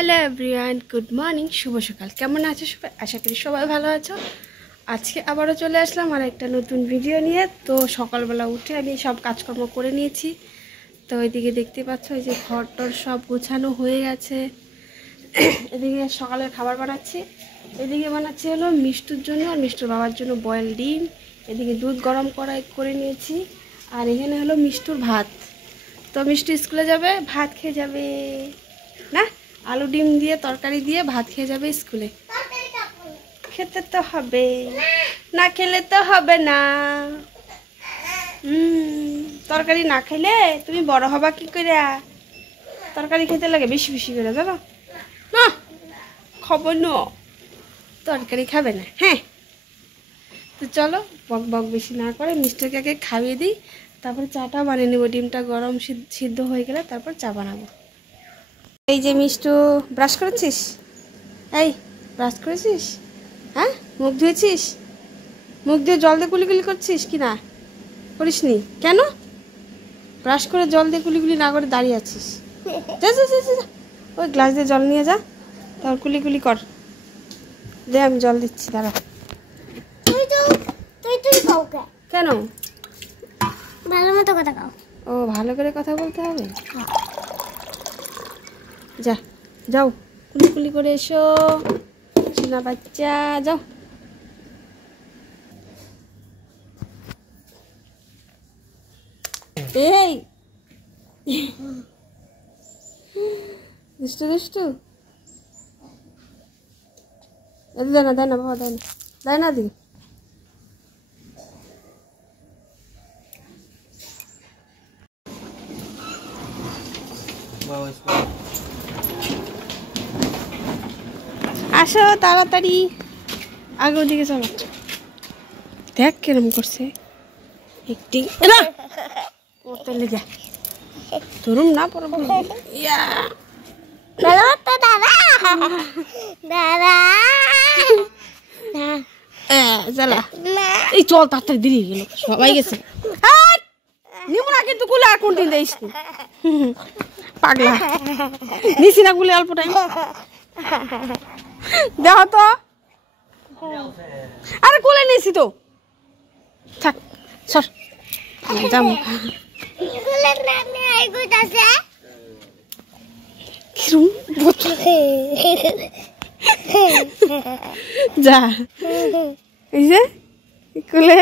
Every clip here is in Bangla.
হ্যালো এভরিওয়ান, গুড মর্নিং, শুভ সকাল। কেমন আছো সবাই? আশা করি সবাই ভালো আছো। আজকে আবারও চলে আসলাম আর একটা নতুন ভিডিও নিয়ে। তো সকালবেলা উঠে আমি সব কাজকর্ম করে নিয়েছি। তো ওইদিকে দেখতে পাচ্ছ এই যে ঘরটর সব গোছানো হয়ে গেছে। এদিকে সকালের খাবার বানাচ্ছি। এদিকে বানাচ্ছি হলো মিষ্টুর জন্য আর মিষ্টুর বাবার জন্য বয়েল ডিম। এদিকে দুধ গরম করে নিয়েছি। আর এখানে হলো মিষ্টুর ভাত। তো মিষ্টি স্কুলে যাবে, ভাত খেয়ে যাবে না, আলু ডিম দিয়ে তরকারি দিয়ে ভাত খেয়ে যাবে স্কুলে। খেতে তো হবে, না খেলে তো হবে না। তরকারি না খেলে তুমি বড় হবা কি করে? তরকারি খেতে লাগে বেশি বেশি করে, জানো না? খবর ন তরকারি খাবে না। হ্যাঁ, তো চলো বক বক বেশি না করে মিষ্টিকে আগে খাইয়ে দিই, তারপরে চাটা বানিয়ে নেবো। ডিমটা গরম সিদ্ধ হয়ে গেলে তারপর চা বানাবো। এই যে মিষ্টু, ব্রাশ করেছিস? এই ব্রাশ করেছিস? হ্যাঁ, মুখ ধুয়েছিস? মুখ দিয়ে জল দিয়ে কুলিকুলি করছিস কি না? করিস নি কেন? ব্রাশ করে জল দিয়ে কুলিকুলি না করে দাঁড়িয়ে আছিস? যা যা যা যা, ওই গ্লাস দিয়ে জল নিয়ে যা, তারপর কুলিকুলি কর। দে আমি জল দিচ্ছি, দাঁড়া। কেন? ভালো মতো কথা কও। ও, ভালো করে কথা বলতে হবে। যা যাও, কুলিকুলি করে এসো সোনা বাচ্চা, যাও। এই দুষ্টু দুষ্টু, দেয় না দেয় না বাবা, দেয় না, দেয় না দি। আসো তাড়াতাড়ি, আগে ওদিকে চলো। দেখ কিরম করছে একটি পড়তে লেগে ধরুন না পড়ব। এই চল তাড়াতাড়ি, দেরি গেল, সবাই গেছে। নিবো না কিন্তু কুলে, আর কোন দিন দিস পাগলা, নিছি না কুলে অল্প টাইম। দেখো তো, আরে কোলে নিয়েছি তো, থাক সর যাবো। যা, এই যে কোলে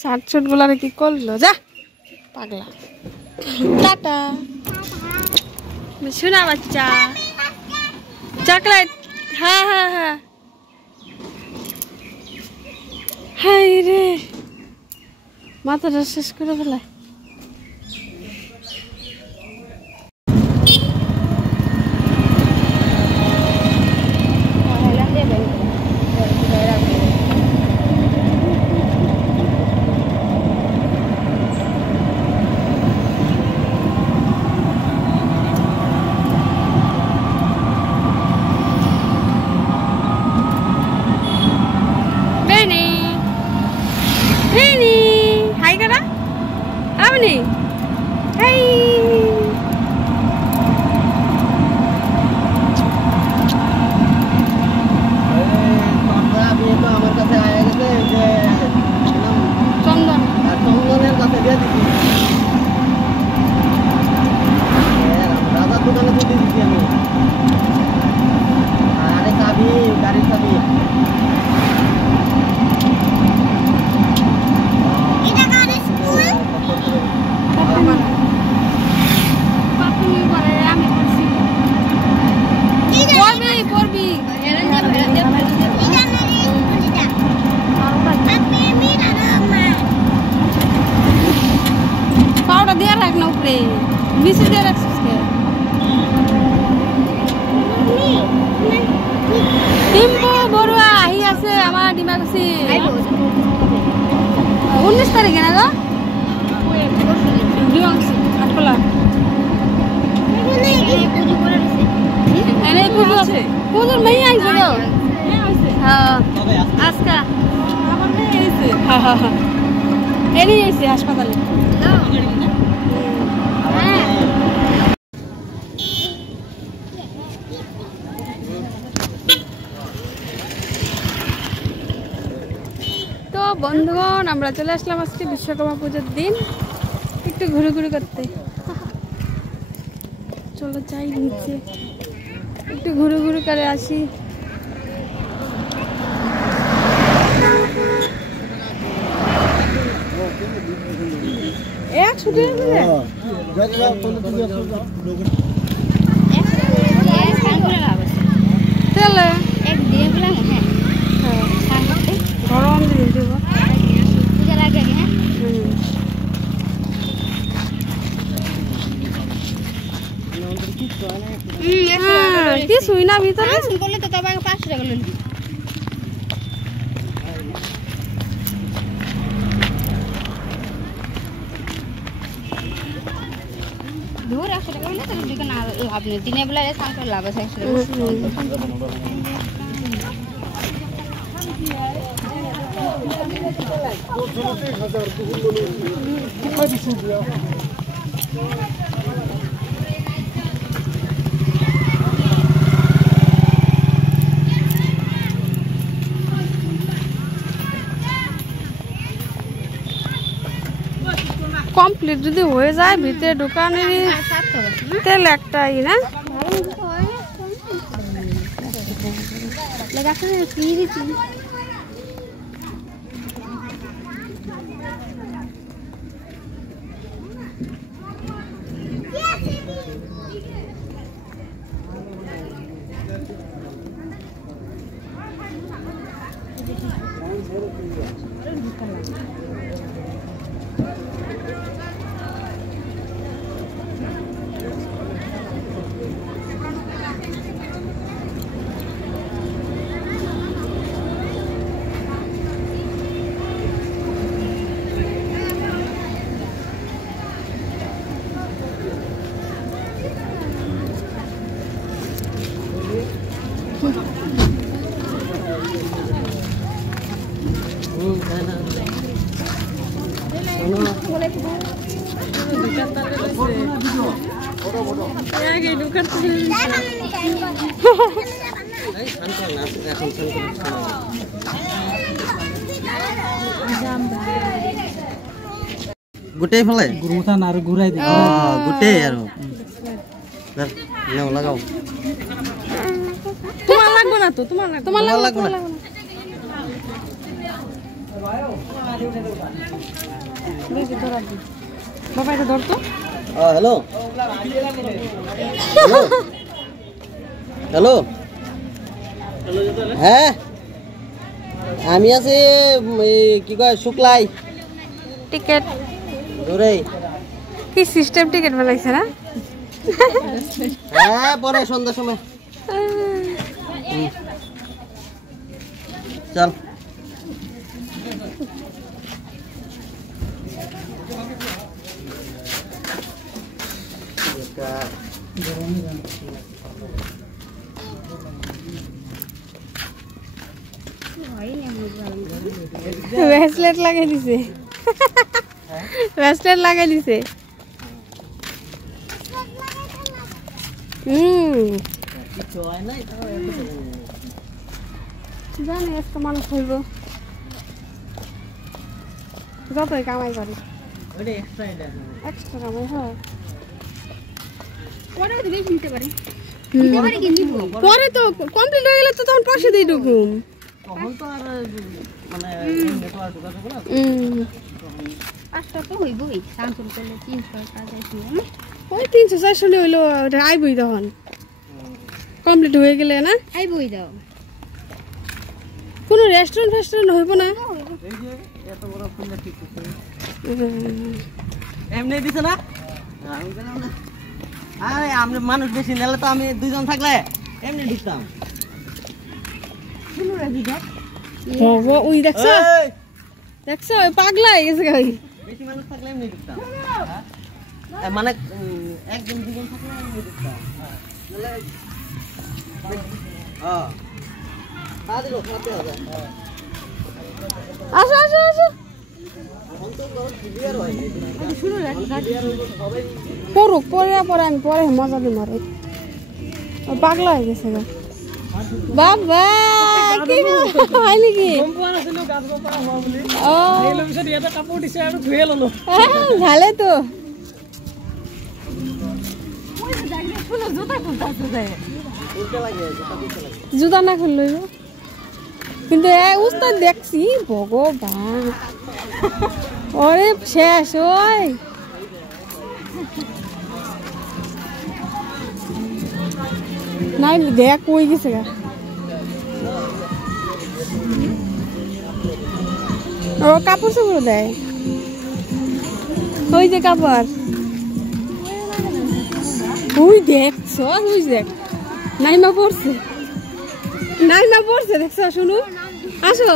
শার্ট ছুট গুলা কি করলো, যা পাগলা। টাটা শোনা বাচ্চা, চকলেট। হ্যাঁ হ্যাঁ হ্যাঁ, হাই রে, মাথাটা শেষ করে ফেলায়। ডিম্পু বড়ুয়া আহি আছে আমার ডিমাকুসি 19 তারিখে না গো, আটকলা পুজোর মেয়ে আইছে গো। হ্যাঁ আজকা আমার মেয়ে আইছে। হ্যাঁ হ্যাঁ হ্যাঁ, এনে আইছে হাসপাতালে। বন্ধুগণ, আমরা চলে আসলাম আজকে বিশ্বকর্মা পুজোর দিন একটু ঘুরে করতে। চলো যাই নিচে একটু ঘুরে করে আসি। এক ছুটে গরম দিন দেব পূজার আগে আগে। কিছুই না ভিতরে করলে তো তবে 500 টাকা লোন ধর 100 টাকা হলে তাহলে দিকে না লাভ নেই। দিনে বেলা স্নান করে লাভ আছে 100 টাকা। কমপ্লিট যদি হয়ে যায় ভিতরে দোকানের তেল একটাই না গোটেই ফেলে গুরুতান আর ঘুরাই দে গোটেই আর নাও লাগাও। তোমার লাগবে না তো তোমার লাগবে না। বাবা এটা ধর তো। হ্যালো হ্যালো হ্যাঁ আমি আছি কি কয় শুক্লাই টিকেট ধরে কি সিস্টেম টিকেট বানাইছে না? হ্যাঁ পরে সন্ধ্যার সময় চল। ব্রেসলেট লাগাই দিছে ব্রেসলেট লাগাই দিছে। জানি আজকে মানুষ হইব যতই কামাই করে এক্সট্রা কামাই হয় পরে তো কমপ্লিট হয়ে গেলে তো তখন পয়সা দিয়ে ঢুকুম। তখন তো আর মানে ওই 300-400 হইলো আইবই তখন কমপ্লিট হয়ে গেলে না আইবই দাও। কোনো রেস্টুরেন্ট ফেস্টুরেন্ট হইব না এমনি দিছে না? আরে আমরা মানুষ বেশি নিলে তো আমি 2 জন থাকলে এমনি দিতাম। ওই দেখছো দেখছো ওই পাগলা হয়ে গেছে বেশি মানুষ থাকলে এমনি দিতাম। মানে 1 জন 2 জন থাকলে এমনি দিতাম। আসো আসো আসো পড়ুক পরে আমি পরে মজা দিই মারে পাগলা হয়ে গেছে বাবা। কি হয় নেকি ভালে তো জুতা না খুলল কিন্তু উস্তাদ দেখছি ভগবান ওরে শেষ ওই নাই দেখ কই গেছে গা ও কাপড় চোপড় দেয় ওই যে কাপড় ওই দেখছ ওই দেখ নাইমা পড়ছে দেখছ শুনু আসো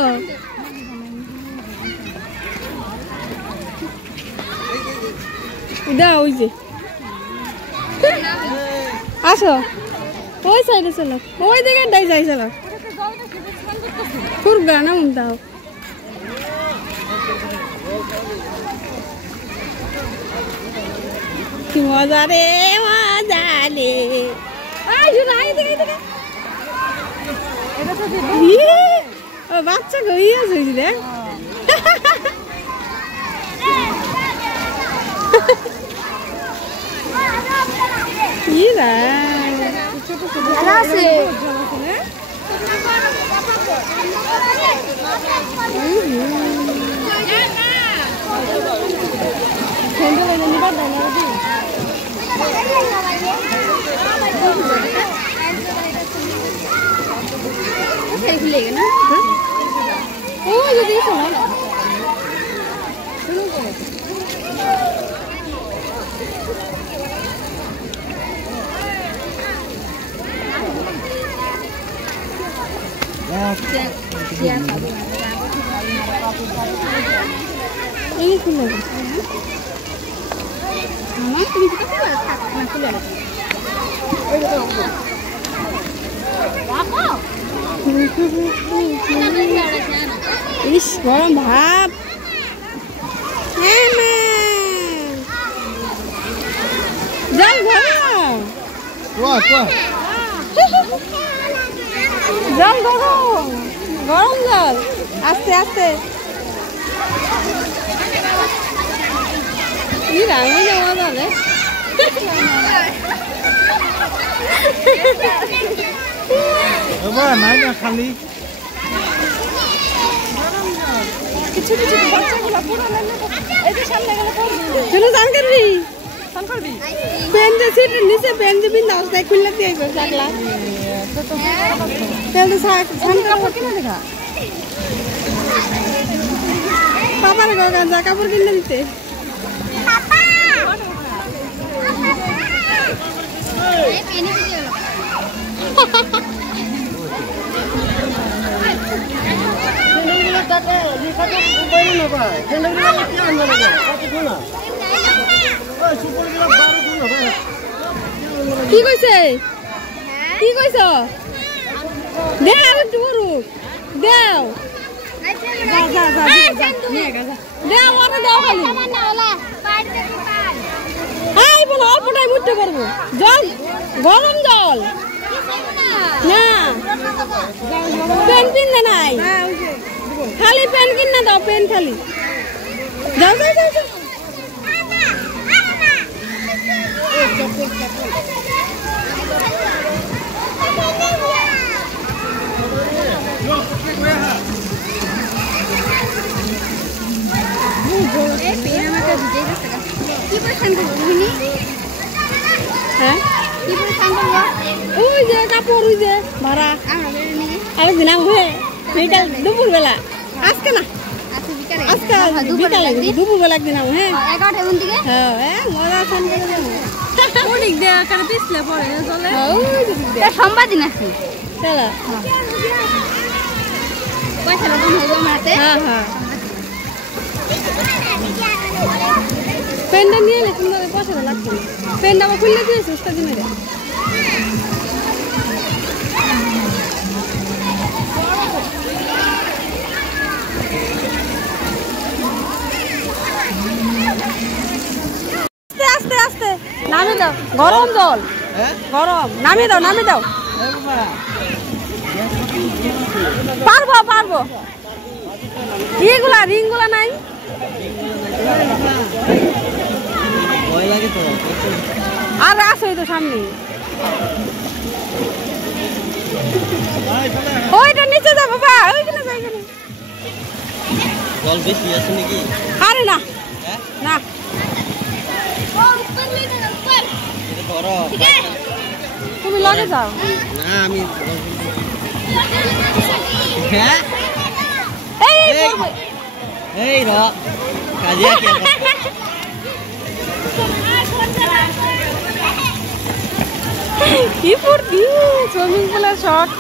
দাও ওই যে আসো ওই সাইডে চলো ওই দিকে ডাই যাই চলো কুরগা না দাও কি মজা রে মজা রে বাচ্চা গই আছে রে ini kulo mama তুমি কি করতে না কুলে ইস গরম ভাব জল গরম জল গরম গরম জল আস্তে আস্তে খালি নিচে পেন দিবি নাস্তায় খুললে দিয়ে চাকলা পাপার গাঁজা কাপড় কিনে দিতে কি কইছে কি কইছ দে আর একটু বড় দাও দাও ওরে দাও খালি আই বলো অল্পটাই মুটতে পারবো জল গরম জল না পেন কিনে নাই খালি পেন কিনে দাও পেন খালি যাও যাও যাও যাও ওই যে কাপড় ওই যে ভাড়া আরেকদিন আসবে বিকাল দুপুর বেলা আজকে না আজকে বিকালে দুপুর বেলা একদিন আসবো হ্যাঁ 11টার দিকে হ্যাঁ মজা খান করে যাবো অনেক দেয়া করে পিছলে পড়ে চলে সোমবার দিন আসি চলো পয়সা কম হইব আমাতে হ্যাঁ হ্যাঁ পেনটা নিয়ে এলে সুন্দর পয়সাটা লাগছে পেনটা আবার খুললে দিয়েছে উস্তাদ দিনে রে আস্তে আস্তে নামিয়ে দাও গরম জল গরম নামিয়ে দাও পারবো পারবো ইগুলা রিংগুলা নাই ভয় লাগে তো আর আছে তো সামনে ওইটা নিচে যা বাবা ওইখানে যাই এখানে জল বেশি আছে নাকি আরে না হ্যাঁ না এটা ধরো তুমি লগে যাও না আমি হ্যাঁ এই এই এই র কাজিয়া কি কি ফুর্তি সুইমিং পুলের শট